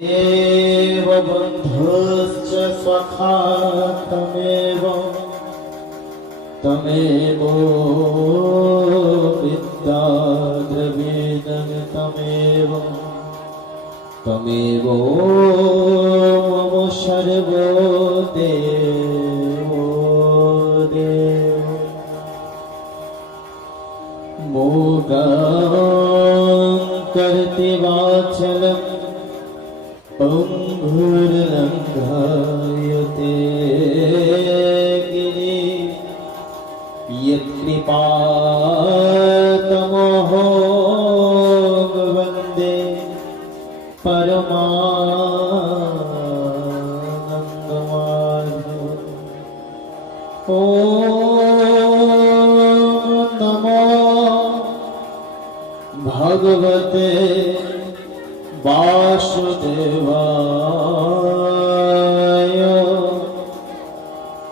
एव बन्धुश्च सखा तमेव विद्या द्रविणं तमेव मम सर्वो देवो मोगां कर्ति वाचलम् पंगुर्लंघयते गिरि यत्कृपातमहो वन्दे परमानन्दमाधवम्। ॐ नमो भगवते वासुदेवाय।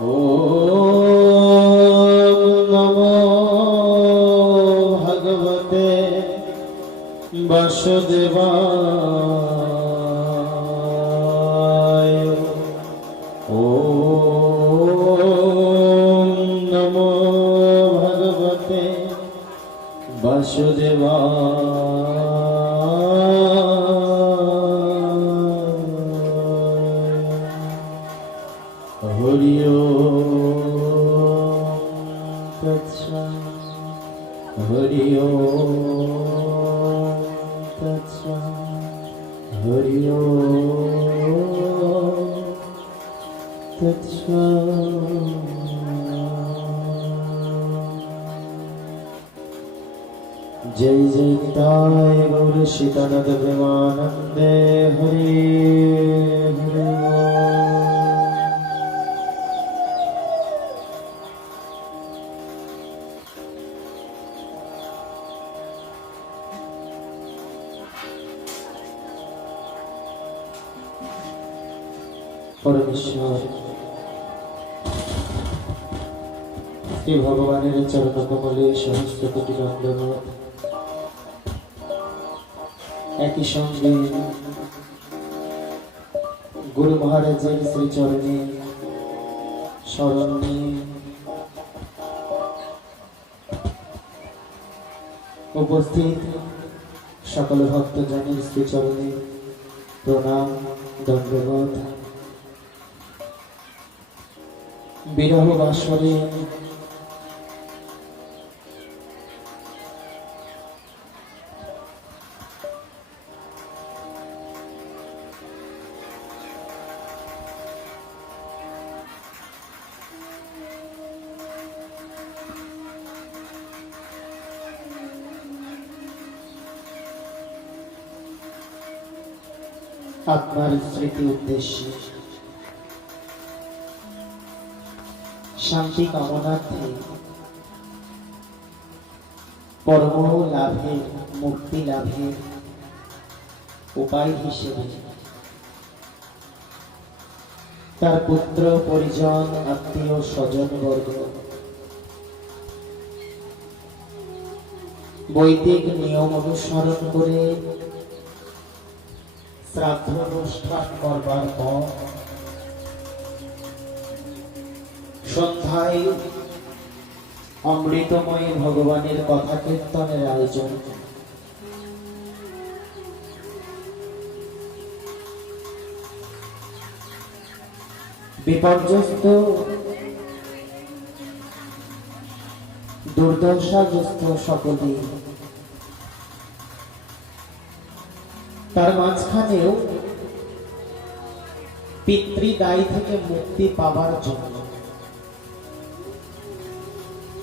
ॐ नमो भगवते वासुदेवाय। ॐ नमो भगवते वासुदेवाय। हरि ओम तत्सत्। हरि ओम तत्सत्। हरि ओम तत्सत्। जय जय निताय गौर सीतानंद प्रेमानंदे हरि हरि परमेश्वर श्री भगवान चरण कमले सहस्र कोटि दंडवत। एक ही संगे गुरु महाराजेर श्री चरणे शरण निये उपस्थित सकल भक्तजनेर श्री चरणे प्रणाम दंडवत। বিরহ বাসরে আত্মার স্মৃতি উদ্দেশ্যে शांति कामनार्थे परम लाभेर मुक्ति लाभेर उपाय हिसेबे तार पुत्र परिजन आत्मीय स्वजन वर्ग वैदिक नियम अनुसरण करे श्राद्ध अनुष्ठान करबार पर सन्ध्याय अमृतमय भगवानेर कथा कीर्तनेर आयोजन। विपर्यस्त दुर्दशाग्रस्त सकले तार माझखानेও पितृदायी থেকে मुक्ति पाবার জন্য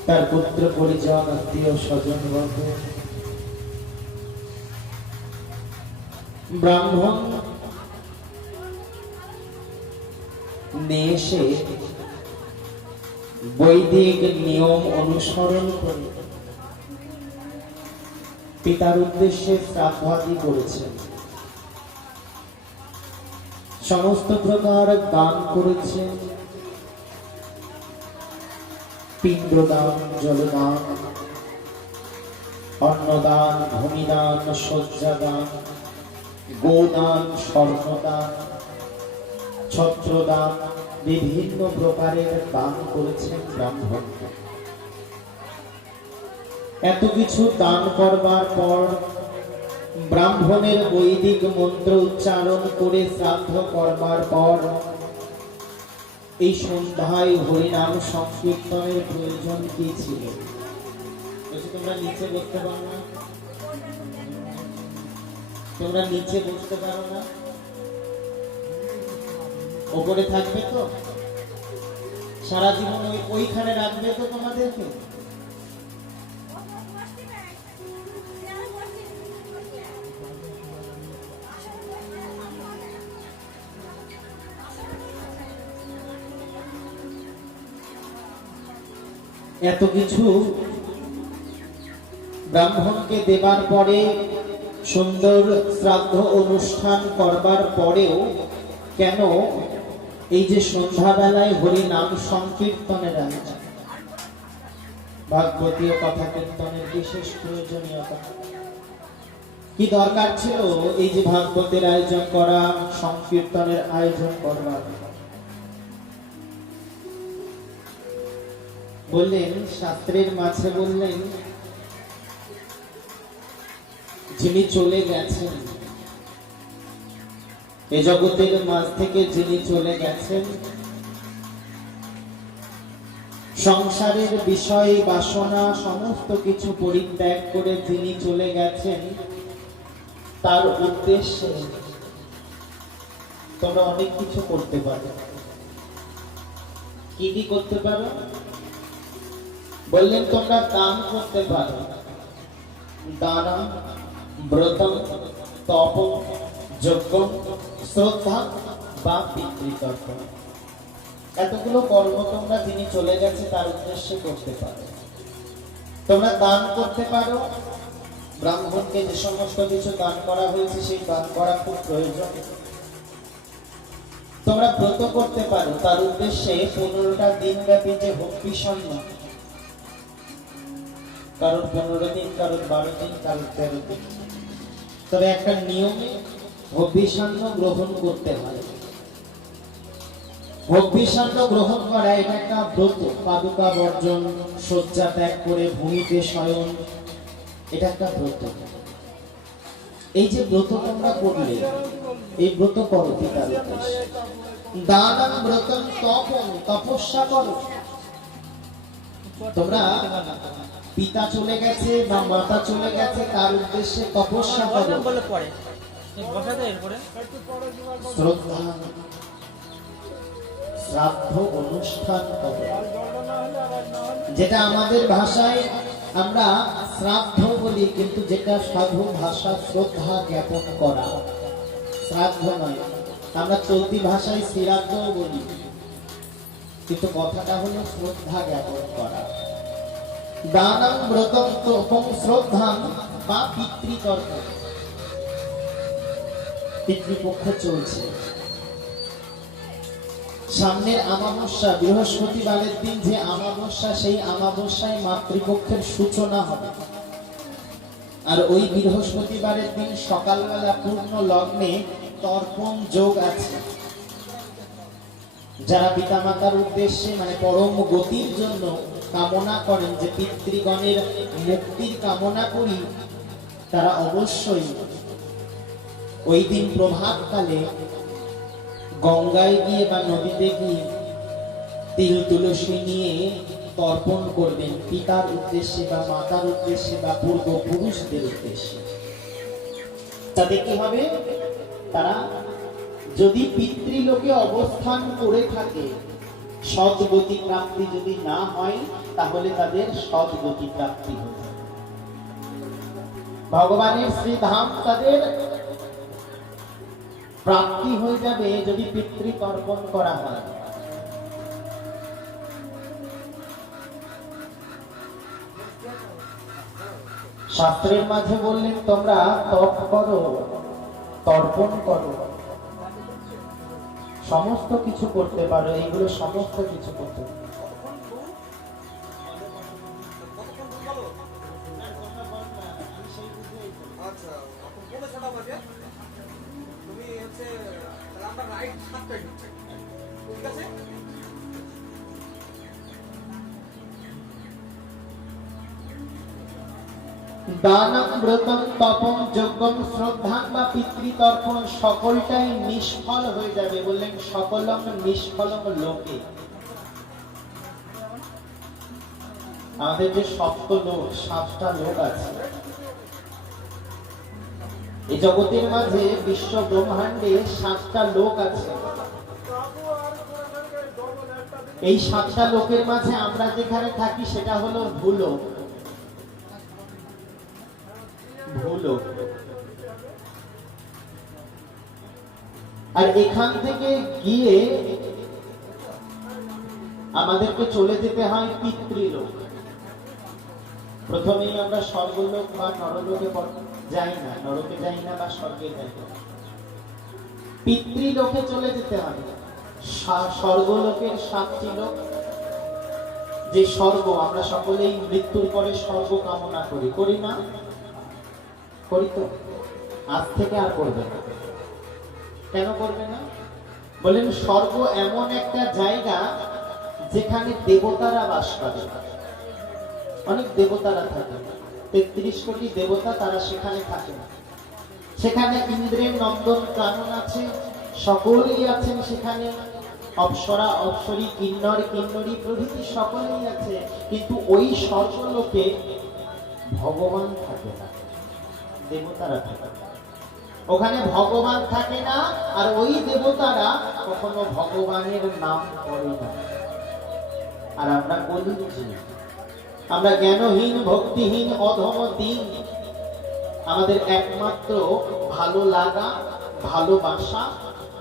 तार पुत्र परिजन आत्मीय स्वजन वर्ग ब्राह्मण নিয়ে এসে বৈদিক নিয়ম অনুসরণ করে পিতার উদ্দেশ্যে শ্রাদ্ধাদি করেছেন। সমস্ত প্রকার দান করেছেন, पिंडदान जलदान अन्नदान भूमिदान शय्यादान গোদান, স্বর্ণদান, ছত্রদান, বিভিন্ন প্রকারের দান করেছেন ব্রাহ্মণকে। এত কিছু দান করবার পর ব্রাহ্মণের বৈদিক মন্ত্র উচ্চারণ করে শ্রাদ্ধ করবার পর এই সন্ধ্যায় হরিনাম সংকীর্তনের প্রয়োজন কি ছিল? তোমরা নিচে বসতে পারো না? তোমরা নিচে বসতে পারো না? ওপরে থাকবে তো? সারা জীবন ওইখানে রাখবে তো তোমাদেরকে? এত কিছু ব্রাহ্মণকে দেবার পরে, সুন্দর শ্রাদ্ধ অনুষ্ঠান করবার পরেও কেন এই যে সন্ধ্যাবেলায় হরি নাম সংকীর্তনের আয়োজন, ভাগবতীয় কথা কীর্তনের বিশেষ প্রয়োজনীয়তা কি দরকার ছিল এই যে ভাগবতের আয়োজন করা, সংকীর্তনের আয়োজন করবার? বললেন, শাস্ত্রের মাঝে বললেন, যিনি চলে গেছেন এ জগতের মাঝ থেকে, যিনি চলে গেছেন, সংসারের বিষয় বাসনা সমস্ত কিছু পরিত্যাগ করে যিনি চলে গেছেন, তার উদ্দেশ্যে তোমরা অনেক কিছু করতে পারো। কি কি করতে পারো? বললেন, তোমরা দান করতে পারো। দানা, ব্রতম, তপ, যজ্ঞ, শ্রদ্ধা বা পিতৃতর্পণ, এতগুলো কর্ম তোমরা যিনি চলে গেছে তার উদ্দেশ্যে করতে পারো। তোমরা দান করতে পারো। ব্রাহ্মণকে যে সমস্ত কিছু দান করা হয়েছে সেই দান করা খুব প্রয়োজন। তোমরা ব্রত করতে পারো, তার উদ্দেশ্যে 15টা দিন ব্যাপী যে হবিষ্যান্ন, কারণ 15 দিন, কারণ 12 দিন, কারণ 13 দিন, তবে একটা নিয়মে হবিষ্যান্ন গ্রহণ করতে হয়। হবিষ্যান্ন গ্রহণ করা এটা একটা ব্রত। পাদুকা বর্জন, শয্যা ত্যাগ করে ভূমিতে শয়ন, এটা একটা ব্রত। এই যে ব্রত তোমরা করলে, এই ব্রত করো পিতার উদ্দেশ্যে। দানং ব্রতং তপং, তপস্যা করো। তোমরা পিতা চলে গেছে বা মাতা চলে গেছে তার উদ্দেশ্যে তপস্যা করো। শ্রদ্ধা, শ্রাদ্ধ অনুষ্ঠান করো, যেটা আমাদের ভাষায় আমরা শ্রাদ্ধ বলি, কিন্তু যেটা সাধু ভাষা শ্রদ্ধা জ্ঞাপন করা, শ্রাদ্ধ নয়। আমরা চলতি ভাষায় শ্রাদ্ধ বলি, কিন্তু কথাটা হলো শ্রদ্ধা জ্ঞাপন করা। দানং ব্রতং তপং শ্রদ্ধাং বা পিতৃতর্পণ। পিতৃপক্ষ চলছে, সামনের অমাবস্যা, বৃহস্পতিবারের দিন যে অমাবস্যা, সেই অমাবস্যায় মাতৃপক্ষের সূচনা হবে। আর ওই বৃহস্পতিবারের দিন সকালবেলা পূর্ণ লগ্নে তর্পণ যোগ আছে। যারা পিতামাতার উদ্দেশ্যে মানে পরম গতির জন্য কামনা করেন, যে পিতৃগণের মুক্তির কামনা করি, তারা অবশ্যই ওই দিন প্রভাতকালে গঙ্গায় গিয়ে বা নদীতে গিয়ে তিল তুলসী নিয়ে তর্পণ করবেন পিতার উদ্দেশ্যে বা মাতার উদ্দেশ্যে বা পূর্বপুরুষদের উদ্দেশ্যে। তাতে কি হবে? তারা যদি পিতৃলোকে অবস্থান করে থাকে, সদ্গতি প্রাপ্তি যদি না হয়, তাহলে তাদের সদ্গতি প্রাপ্তি হবে। ভগবানের শ্রীধাম তাদের প্রাপ্তি হয়ে যাবে যদি পিতৃ তর্পণ করা হয়। শাস্ত্রের মাঝে বললেন, তোমরা তপ করো, তর্পণ করো, সমস্ত কিছু করতে পারো। এইগুলো সমস্ত কিছু করতে পারো। দানম ব্রতম তপম যজ্ঞম শ্রদ্ধাং বা পিতৃতর্পণ সকলটাই নিষ্ফল হয়ে যাবে। বললেন সকলম নিষ্ফলম লোকে। আমাদের যে সপ্ত লোক, 7টা লোক আছে এই জগতের মাঝে, বিশ্ব ব্রহ্মাণ্ডে 7টা লোক আছে। এই 7টা লোকের মাঝে আমরা যেখানে থাকি সেটা হলো ভূলোক। ভূলোক। আর এখান থেকে গিয়ে আমাদেরকে চলে যেতে হয় পিতৃলোক। প্রথমেই আমরা স্বর্গলোক বা নরলোকে যাই না, নরকে যাই না বা স্বর্গে যাই না, পিতৃলোকে চলে যেতে হয়। স্বর্গলোকের 7টি লোক, যে স্বর্গ আমরা সকলেই মৃত্যুর পরে স্বর্গ কামনা করি, করি না? করি তো? আজ থেকে আর করবে না। কেন করবে না? বলেন স্বর্গ এমন একটা জায়গা যেখানে দেবতারা বাস করে। অনেক দেবতারা থাকে, 33 কোটি দেবতা, তারা সেখানে থাকে না। সেখানে ইন্দ্রের নন্দন কানন আছে, সকলেই আছেন সেখানে। অপ্সরা অপ্সরী, কিন্নর কিন্নরী প্রভৃতি সকলেই আছে। কিন্তু ওই স্বর্গলোকে ভগবান থাকে না, দেবতারা থাকে না। ওখানে ভগবান থাকে না, আর ওই দেবতারা কখনো ভগবানের নাম করে না। আর আমরা বলি যে আমরা জ্ঞানহীন, ভক্তিহীন, অধম দিন। আমাদের একমাত্র ভালো লাগা, ভালোবাসা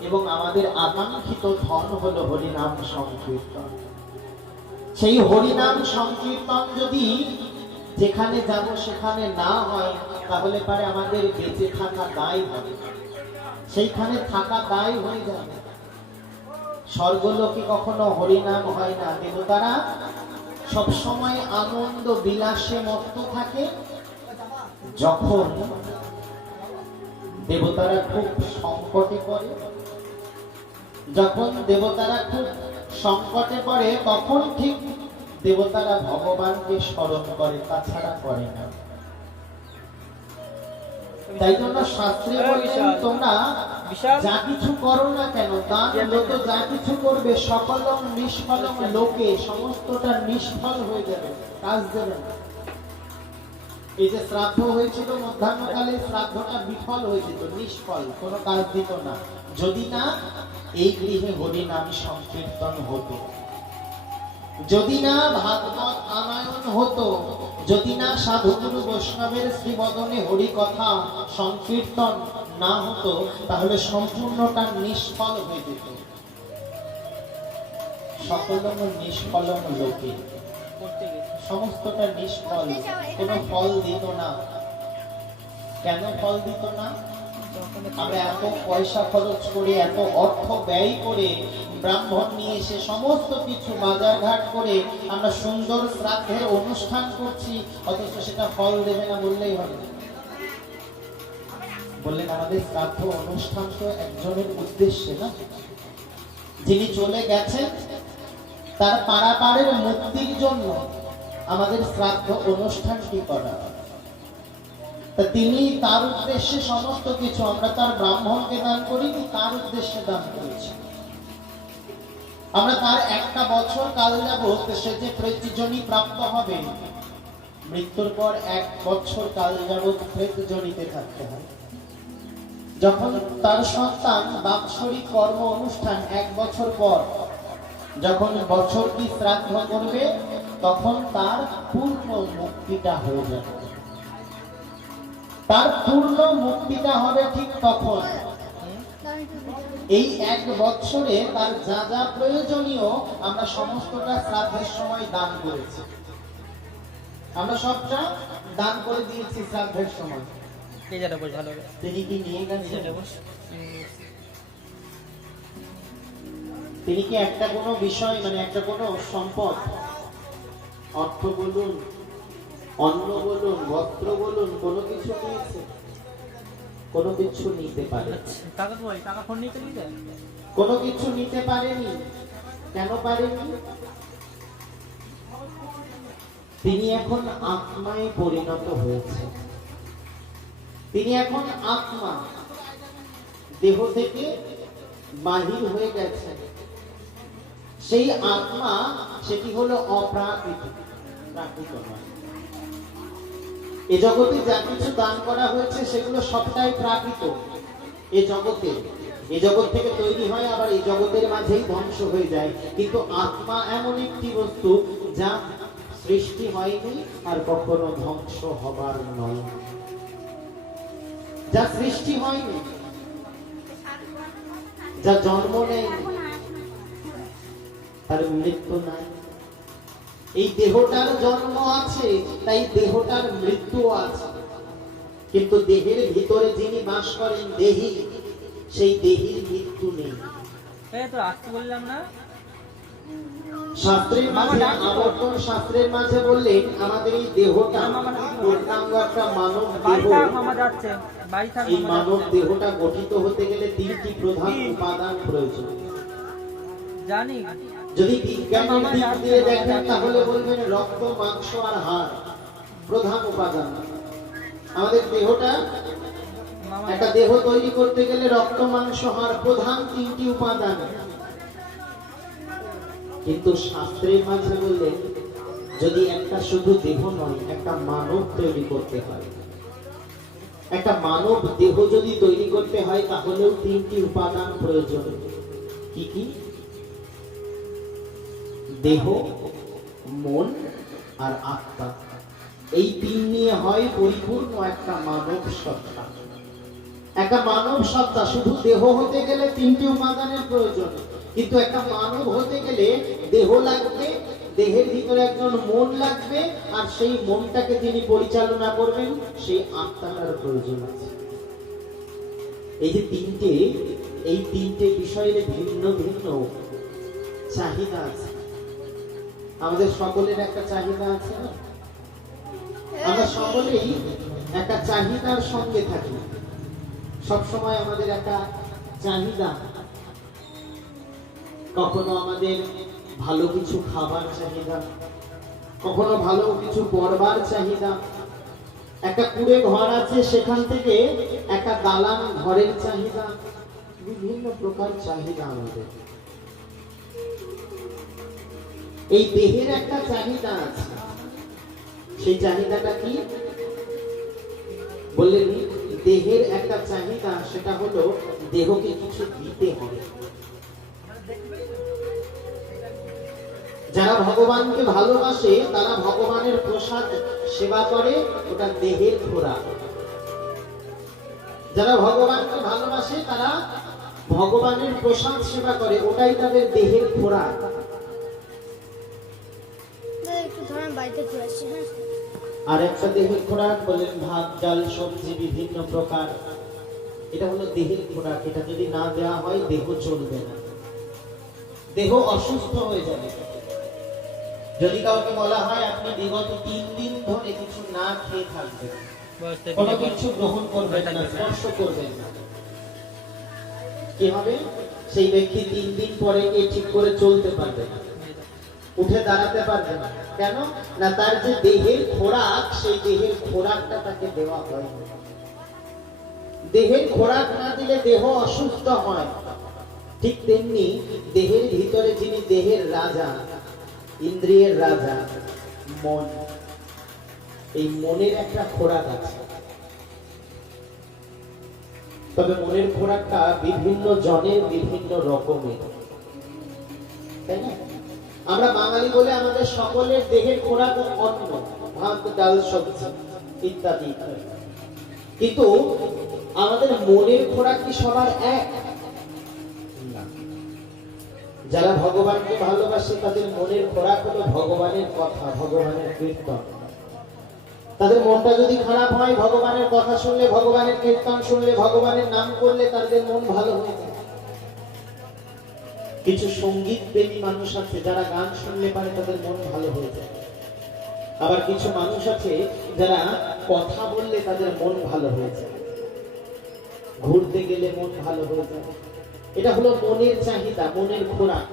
এবং আমাদের আকাঙ্ক্ষিত ধন হলো হরিনাম সংকীর্তন। সেই হরিনাম সংকীর্তন যদি যেখানে যাব সেখানে না হয়, তাহলে পারে আমাদের বেঁচে থাকা দায় হবে, সেইখানে থাকা দায় হয়ে যাবে। স্বর্গলোকে কখনো হরিনাম হয় না। দেবতারা সবসময় আনন্দ বিলাসে মত্ত থাকে। যখন দেবতারা খুব সংকটে পড়ে, যখন দেবতারা খুব সংকটে পড়ে, তখন ঠিক দেবতারা ভগবানকে স্মরণ করে, তাছাড়া করে না। তাই জন্য শাস্ত্রে বলেন তোমরা যা কিছু করো না কেন, দান যত যা কিছু করবে, সকলম নিষ্ফলম লোকে, সমস্তটা নিষ্ফল হয়ে যাবে, কাজ দেবে না। এই যে শ্রাদ্ধ হয়েছিল মধ্যাহ্নকালে, শ্রাদ্ধটা বিফল হয়ে যেত, নিষ্ফল, কোনো কাজ দিত না, যদি না এই গৃহে হরিনাম সংকীর্তন হতো, যদি না ভাগবত আনায়ন হতো, যদি না সাধুগুরু বৈষ্ণবের শ্রীবদনে হরি কথা সংকীর্তন না হতো, তাহলে সম্পূর্ণটা নিষ্ফল হয়ে যেত। সকলম নিষ্ফলম লোকে, সমস্তটা নিষ্ফল, কোনো ফল দিত না। কেন ফল দিত না? আমরা এত পয়সা খরচ করে, এত অর্থ ব্যয় করে, ব্রাহ্মণ নিয়ে এসে সমস্ত কিছু বাজারঘাট করে আমরা সুন্দর শ্রাদ্ধের অনুষ্ঠান করছি, অথচ সেটা ফল দেবে না বললেই হবে। বললেন আমাদের শ্রাদ্ধ অনুষ্ঠান তো একজনের উদ্দেশ্যে না, যিনি চলে গেছেন তার পারাপারের মুক্তির জন্য আমাদের শ্রাদ্ধ অনুষ্ঠানটি করা। তিনি তার উদ্দেশ্যে সমস্ত কিছু, আমরা তার ব্রাহ্মণকে দান করিনি, তার উদ্দেশ্যে দান করেছি। আমরা তার একটা বছর কাল যাবত সে যে প্রতিজনী প্রাপ্ত হবে, মৃত্যুর পর 1 বছর কাল যাবত প্রতিজনীতে থাকতে হয়। যখন তার সন্তান বাৎসরিক কর্ম অনুষ্ঠান 1 বছর পর যখন বছরটি শ্রাদ্ধ করবে, তখন তার পূর্ণ মুক্তিটা হয়ে যাবে। তার পূর্ণ মুক্তিটা হবে ঠিক তখন। এই 1 বছরে তার যা যা প্রয়োজনীয় আমরা সমস্তটা শ্রাদ্ধের সময় দান করেছি, আমরা সবটা দান করে দিয়েছি শ্রাদ্ধের সময়। তিনি কি নিয়ে গেছেন? তিনি কি একটা কোনো বিষয়, মানে একটা কোনো সম্পদ, অর্থ বলুন, অন্ন বলুন, বস্ত্র বলুন, কোনো কিছু নিয়েছে? কোনো কিছু নিতে পারে, টাকা কই? টাকা ফোন নিতে নিতে কোনো কিছু নিতে পারেনি। কেন পারেনি? তিনি এখন আত্মায় পরিণত হয়েছে। তিনি এখন আত্মা, দেহ থেকে বাহির হয়ে গেছে। সেই আত্মা, সেটি হলো অপ্রাকৃত, প্রাকৃত নয়। এ জগতে যা কিছু দান করা হয়েছে সেগুলো সবটাই প্রাকৃত। এ জগৎ থেকে তৈরি হয়, আবার এই জগতের মাঝেই ধ্বংস হয়ে যায়। কিন্তু আত্মা এমন একটি বস্তু যা সৃষ্টি হয়নি আর কখনো ধ্বংস হবার নয়। যা সৃষ্টি হয়নি, যা জন্ম নেয়নি, তার মৃত্যু নাই। এই দেহটার জন্ম আছে, তাই দেহটার মৃত্যু আছে। কিন্তু দেহের ভিতরে যিনি বাস করেন, দেহি, সেই দেহির মৃত্যু নেই। এই তো আসতে বললাম না, শাস্ত্রের মাঝে, আবর্তন শাস্ত্রের মাঝে বললেন আমাদের এই দেহটা পূর্ণাঙ্গ একটা মানব দেহ। এই মানব দেহটা গঠিত হতে গেলে তিনটি প্রধান উপাদান প্রয়োজন। জানি, যদি বিজ্ঞানের দিক দিয়ে দেখেন তাহলে বলবেন রক্ত, মাংস আর হাড় প্রধান উপাদান। আমাদের দেহটা, একটা দেহ তৈরি করতে গেলে রক্ত, মাংস, হাড় প্রধান তিনটি উপাদান। কিন্তু শাস্ত্রের মাঝে বললেন যদি একটা শুধু দেহ নয়, একটা মানব তৈরি করতে হয়, একটা মানব দেহ যদি তৈরি করতে হয় তাহলেও তিনটি উপাদান প্রয়োজন। কি কি? দেহ, মন আর আত্মা। এই তিন নিয়ে হয় পরিপূর্ণ একটা মানব সত্তা। একটা মানব সত্তা, শুধু দেহ হতে গেলে তিনটি উপাদানের প্রয়োজন। কিন্তু একটা মানব হতে গেলে দেহ লাগবে, দেহের ভিতরে একজন মন লাগবে, আর সেই মনটাকে যিনি পরিচালনা করবেন সেই আত্মাটার প্রয়োজন আছে। এই যে এই তিনটে বিষয়ের ভিন্ন ভিন্ন চাহিদা আছে। আমাদের সকলের একটা চাহিদা আছে না? আমরা সকলেই একটা চাহিদার সঙ্গে থাকি। সবসময় আমাদের একটা চাহিদা। কখনো আমাদের ভালো কিছু খাবার চাহিদা, কখনো ভালো কিছু পড়বার চাহিদা। একটা কুড়ে ঘর আছে, সেখান থেকে একটা দালান ঘরের চাহিদা। বিভিন্ন প্রকার চাহিদা আমাদের। এই দেহের একটা চাহিদা আছে। সেই চাহিদাটা কি? বললেন দেহের একটা চাহিদা, সেটা হলো দেহকে কিছু দিতে হবে। যারা ভগবানকে ভালোবাসে তারা ভগবানের প্রসাদ সেবা করে, ওটা দেহের খোরাক। যারা ভগবানকে ভালোবাসে তারা ভগবানের প্রসাদ সেবা করে, ওটাই তাদের দেহের খোরাক। আর একটা দেহের খোরাক বলেন ভাত, ডাল, সবজি বিভিন্ন প্রকার। এটা হলো দেহের খোরাক। এটা যদি না দেওয়া হয় দেহ চলবে না, দেহ অসুস্থ হয়ে যাবে। যদি কাউকে বলা হয় আপনি বিগত 3 দিন ধরে কিছু না খেয়ে থাকবেন, কোনো কিছু গ্রহণ করবেন না, স্পর্শ করবেন না, কি হবে? সেই ব্যক্তি 3 দিন পরে গিয়ে ঠিক করে চলতে পারবে না, উঠে দাঁড়াতে পারবে না। কেন না? তার যে দেহের খোরাক, সেই দেহের খোরাকটা তাকে দেওয়া হয়। দেহের খোরাক না দিলে দেহ অসুস্থ হয়। ঠিক তেমনি দেহের ভিতরে যিনি দেহের রাজা, ইন্দ্রিয়ের রাজা, মন, এই মনের একটা খোরাক আছে। তবে মনের খোরাকটা বিভিন্ন জনের বিভিন্ন রকমের, তাই না? আমরা বাঙালি বলে আমাদের সকলের দেহের খোরাক অন্য, ভাত, ডাল, সবজি ইত্যাদি। কিন্তু আমাদের মনের খোরাক কি সবার এক? যারা ভগবানকে ভালোবাসে তাদের মনের খোরাক হলো ভগবানের কথা, ভগবানের কীর্তন। তাদের মনটা যদি খারাপ হয়, ভগবানের কথা শুনলে, ভগবানের কীর্তন শুনলে, ভগবানের নাম করলে তাদের মন ভালো হয়ে যায়। কিছু সঙ্গীত প্রেমী মানুষ আছে যারা গান শুনলে পারে তাদের মন ভালো হয়ে যায়। আবার কিছু মানুষ আছে যারা কথা বললে তাদের মন ভালো হয়ে যায়। ঘুরতে গেলে মন ভালো হয়ে যায়। এটা হলো মনের চাহিদা, মনের খোরাক।